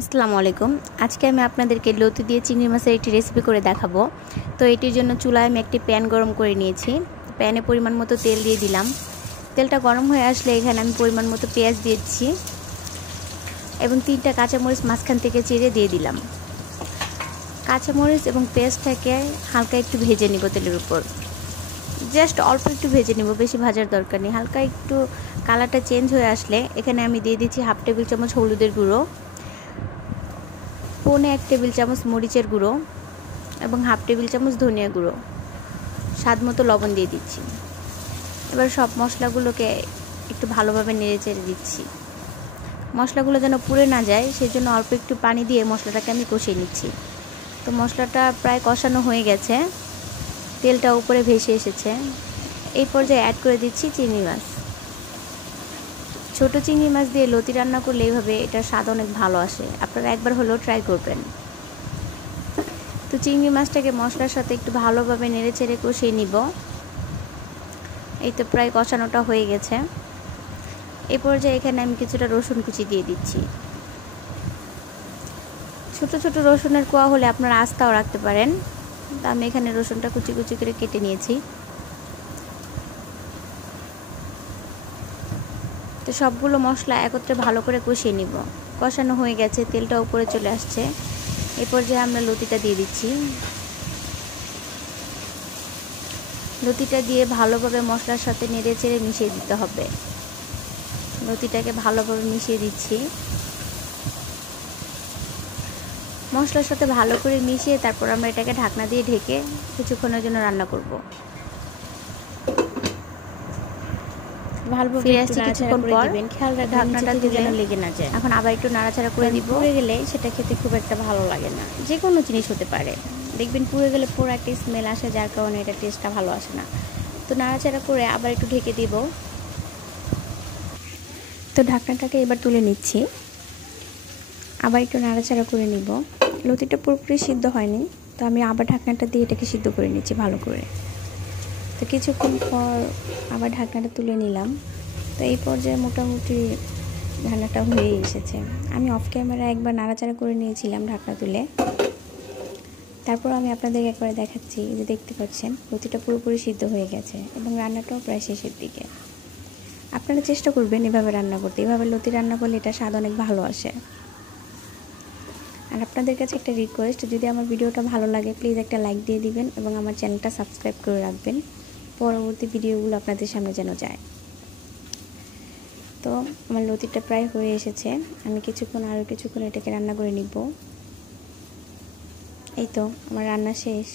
আসসালামু আলাইকুম। আজকে আমি আপনাদেরকে লতি দিয়ে চিংড়ি মাছের একটি রেসিপি করে দেখাবো। তো এটির জন্য চুলায় আমি একটি প্যান গরম করে নিয়েছি। প্যানে পরিমাণ মতো তেল দিয়ে দিলাম। তেলটা গরম হয়ে আসলে এখানে আমি পরিমাণ মতো পেঁয়াজ দিয়েছি এবং 3টা কাঁচামরিচ মাঝখান থেকে চিড়ে দিয়ে দিলাম। কাঁচামরিচ এবং পেঁয়াজটাকে হালকা একটু ভেজে নিব তেলের উপর। জাস্ট অল্প একটু ভেজে নিব, বেশি ভাজার দরকার নেই। হালকা একটু কালারটা চেঞ্জ হয়ে আসলে এখানে আমি দিয়ে দিচ্ছি 1/2 টেবিল চামচ হলুদের গুঁড়ো, 1 টেবিল চামচ মরিচের গুঁড়ো এবং 1/2 টেবিল চামচ ধনিয়া গুঁড়ো, স্বাদ মতো লবণ দিয়ে দিচ্ছি। এবার সব মশলাগুলোকে একটু ভালোভাবে নেড়ে চেড়ে দিচ্ছি। মশলাগুলো যেন পুড়ে না যায় সেজন্য অল্প একটু পানি দিয়ে মশলাটাকে আমি কষিয়ে নিচ্ছি। তো মশলাটা প্রায় কষানো হয়ে গেছে, তেলটা উপরে ভেসে এসেছে। এই পর্যায়ে অ্যাড করে দিচ্ছি চিংড়ি মাছ। ছোট চিংড়ি মাছ দিয়ে লতি রান্না করলে এইভাবে এটার স্বাদ অনেক ভালো আসে। আপনারা একবার হলেও ট্রাই করবেন। তো চিংড়ি মাছটাকে মশলার সাথে একটু ভালোভাবে নেড়ে চেড়ে কষিয়ে নিব। এই তো প্রায় কষানোটা হয়ে গেছে। এই পর্যায়ে এখানে আমি কিছুটা রসুন কুচি দিয়ে দিচ্ছি। ছোট ছোট রসুনের কোয়া হলে আপনারা আস্তাও রাখতে পারেন। তো আমি এখানে রসুনটা কুচি কুচি করে কেটে নিয়েছি। তো সবগুলো মশলা একত্রে ভালো করে কষিয়ে নিব। কষানো হয়ে গেছে, তেলটা উপরে চলে আসছে। এই পর্যায়ে আমরা লতিটা দিয়ে দিচ্ছি। লতিটা দিয়ে ভালোভাবে মশলার সাথে নেড়ে চেড়ে মিশিয়ে দিতে হবে। লতিটাকে ভালোভাবে মিশিয়ে দিচ্ছি। মশলার সাথে ভালো করে মিশিয়ে তারপর আমরা এটাকে ঢাকনা দিয়ে ঢেকে কিছুক্ষণের জন্য রান্না করব। ভালোভাবে ফিরে আসছি কিছুক্ষণ পর। খেয়াল রাখবেন ঢাকনাটা তুলে যেন লেগে না যায়। এখন আবার একটু নাড়াচাড়া করে দিব। পুড়ে গেলে সেটা খেতে খুব একটা ভালো লাগে না। যে কোনো জিনিস হতে পারে, দেখবেন পুড়ে গেলে পুরো একটা স্মেল আসে, যার কারণে এটা টেস্টটা ভালো আসে না। তো নাড়াচাড়া করে আবার একটু ঢেকে দিব। তো ঢাকনাটাকে এবার তুলে নিচ্ছি, আবার একটু নাড়াচাড়া করে নিব। লতিটা পুরোপুরি সিদ্ধ হয়নি, তো আমি আবার ঢাকনাটা দিয়ে এটাকে সিদ্ধ করে নিচ্ছি ভালো করে। তো কিছুক্ষণ পর আবার ঢাকনাটা তুলে নিলাম। তো এই পর্যায়ে মোটামুটি রান্নাটা হয়ে এসেছে। আমি অফ ক্যামেরা একবার নাড়াচাড়া করে নিয়েছিলাম ঢাকনা তুলে। তারপর আমি আপনাদেরকে একবার দেখাচ্ছি, যে দেখতে পাচ্ছেন লতিটা পুরোপুরি সিদ্ধ হয়ে গেছে এবং রান্নাটাও প্রায় শেষের দিকে। আপনারা চেষ্টা করবেন এভাবে রান্না করতে। এভাবে লতি রান্না করলে এটা স্বাদ অনেক ভালো আসে। আর আপনাদের কাছে একটা রিকোয়েস্ট, যদি আমার ভিডিওটা ভালো লাগে প্লিজ একটা লাইক দিয়ে দিবেন এবং আমার চ্যানেলটা সাবস্ক্রাইব করে রাখবেন, পরবর্তী ভিডিওগুলো আপনাদের সামনে যেন যায়। তো আমার লতিটা প্রায় হয়ে এসেছে। আমি আরও কিছুক্ষণ এটাকে রান্না করে নিব। এই তো আমার রান্না শেষ।